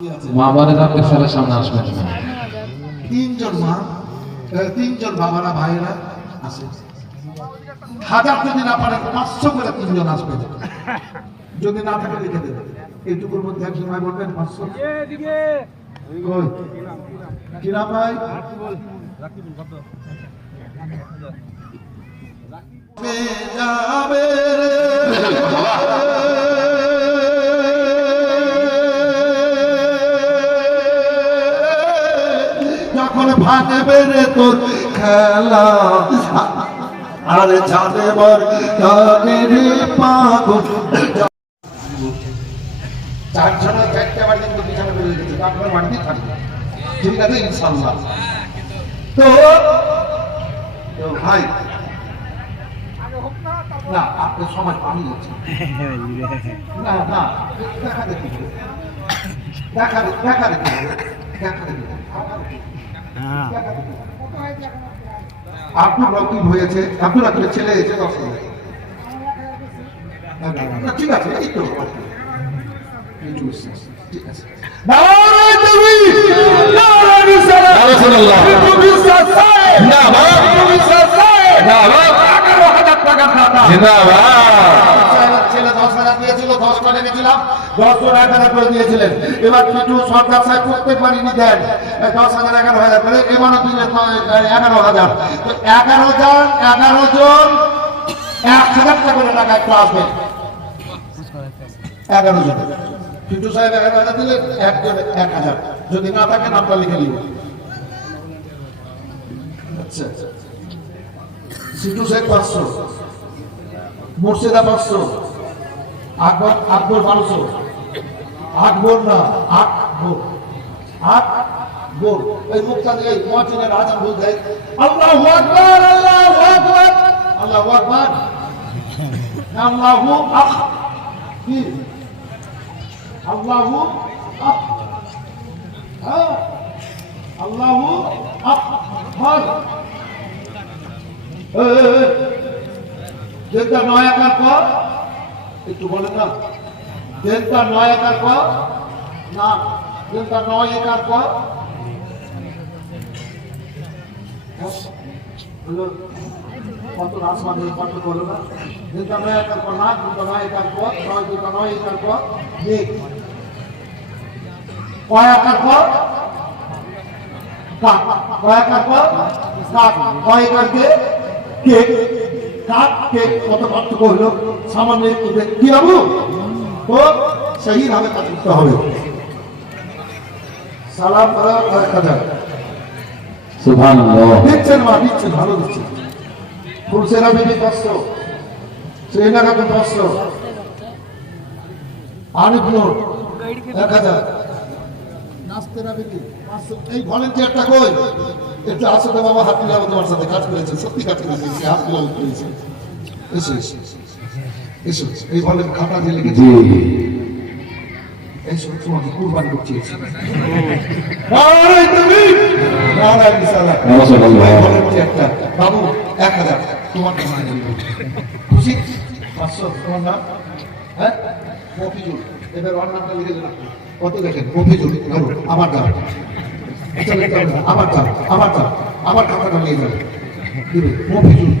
মা বাবা যাদের স্যারের সামনে আসবেন না। তিনজন মা, তিনজন বাবারা ভাইয়েরা আসে। 1000 যদি না পারেন 500 করে তিনজন আসবে। যদি না থাকে লিখে দেবেন। এইটুকুর মধ্যে একজন ভাই বলবেন 500। কই? কি নাম ভাই? যাবে যখন ভাঙবে রে তোর খেলা আর জানে বর গানের পাগল চারজনের চারটা বাড়ি কিন্তু বিছানা করে দিয়েছে আপনার বাড়িতে থাকবে ঠিক আছে ইনশাআল্লাহ। তো ভাই না আপনি সমাজ পানি যাচ্ছে না না দেখা দেখি দেখা দেখি আব্দুল রকিব হয়েছে, আব্দুল রকিবের ছেলে হয়েছে 10,000। ঠিক আছে এই তো ঠিক আছে। ছেলে 10,000 দিয়েছিল, 10 টাকা নিয়েছিলাম, 10 জন 1,000 করে দিয়েছিলেন। এবার কিছু সরকার সাহেব প্রত্যেক বাড়ি দেন 10,000 11,000 করে, এবারও দিলেন 11,000। তো 11 জন 1,000 টাকা করে টাকা একটু আসবে 11 জন। কিন্তু সাহেব 1,000 দিলেন, একজন 1,000। যদি না থাকে নামটা লিখে নিব। আচ্ছা সিটু সাহেব 500, মুর্শিদা 500, আকবর 1200, আকবর না আকবর এই মুক্তা দিয়ে মুয়াজ্জিনের আযান বলতে আল্লাহু আকবার আল্লাহু আকবার আল্লাহু আকবার আল্লাহু আকবার কি আল্লাহু আকবার হ্যাঁ আল্লাহু আকবার যেটা 9 একার পর একটু বলেন না, যেটা 9 একার পর না, যেটা 9 একার পর কত রাসমান কত করো না, যেটা 9 একার পর না, যেটা 9 একার পর 9, যেটা 9 একার পর এক, কয় একার পর কাক, কয় একার পর কাক, কয় একার কে কেক, কাক কেক কত পার্থক্য হলো সামান্য একটু কি বাবু, তো সেই ভাবে কাজ করতে হবে। সালাম করা কাজা সুবহানাল্লাহ দিচ্ছেন মা দিচ্ছেন ভালো দিচ্ছেন। ফুলসেরা বেবি 500, শ্রীনগর 500, আলিপুর 1,000, নাস্তেরা বেবি 500। এই ভলেন্টিয়ারটা কই একটু আসো তো বাবা, হাত মিলাবো তোমার সাথে, কাজ করেছে সত্যি কাজ করেছে, হাত মিলাবো করেছে। এসো এসো এসো এই বলে খাতা দিয়ে লিখেছি এসো তোমাকে কুরবানি করছি। বাবু 1,000 তোমার খুশি 500 তোমার নাম হ্যাঁ মফিজুল, এবার ওর নামটা লিখে দিলাম। কত দেখেন মফিজুল আমার দাম আমার খাতাটা নিয়ে যাবে মফিজুল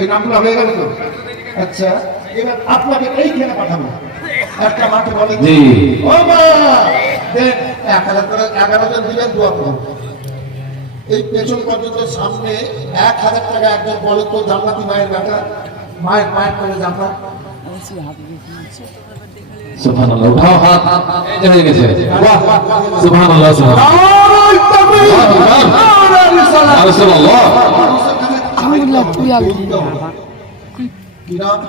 এই নামগুলো হয়ে গেল তো। আচ্ছা এবার আপনাকে এইখানে পাঠাবো একটা মাঠে বলে ও মা দেন 1,000 করে 11 জন দিবেন, দোয়া করুন। এই পেছন পর্যন্ত সামনে 1,000 টাকা একজন বলে তো জান্নাতি মায়ের বেটা, মায়ের করে জান্নাত। সুবহানাল্লাহ উঠাও হাত, এই যে হয়ে গেছে সুবহানাল্লাহ সুবহানাল্লাহ আলহামদুলিল্লাহ তুই আগে কি নাম?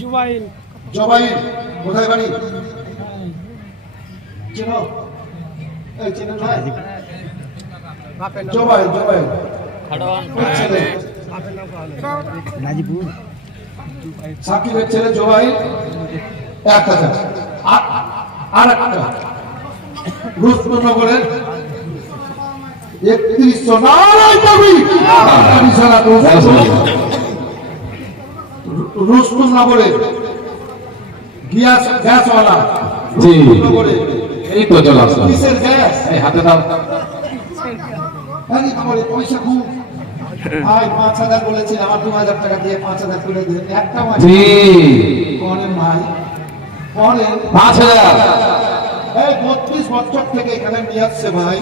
জুবাইল কোথায় বাড়ি চেনো? এই চেনো ভাই জুবাইল নাজিপুর সাকিবের ছেলে জুবাইল 1,000। আর একটা রুস্তনগরের 3100 নারায় কবি রুস্তনগরের গ্যাসওয়ালা জি করে এই তো চলে আসলাম কিসের গ্যাস এই হাতে দাও আরে আমারে পয়সা খুব আয় 5,000 বলেছি আমার 2,000 টাকা দিয়ে 5,000 করে দিয়ে একটা মাস জি কোনে ভাই কোনে 5,000 এই 32 বছর থেকে এখানে নিয়ে আসছে ভাই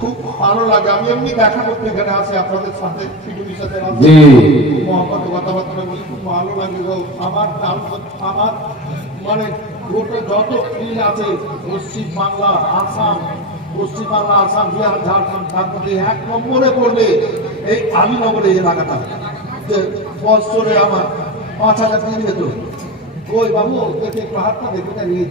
খুব ভালো লাগে আমি এমনি দেখা করতে এখানে আসি আপনাদের সাথে পিটুনির সাথে জি মহব্বত কথাবার্তা বলি খুব ভালো লাগে গো আমার আমার মানে গোটা যত ফিল আছে পশ্চিম বাংলা আসাম বিহার ঝাড়খণ্ড তার মধ্যে 1 নম্বরে পড়বে এই আলীনগরে এলাকাটা যে বছরে আমার 5,000 দিয়ে দিত ওই বাবু দেখে একটু হাতটা দেখে নিয়ে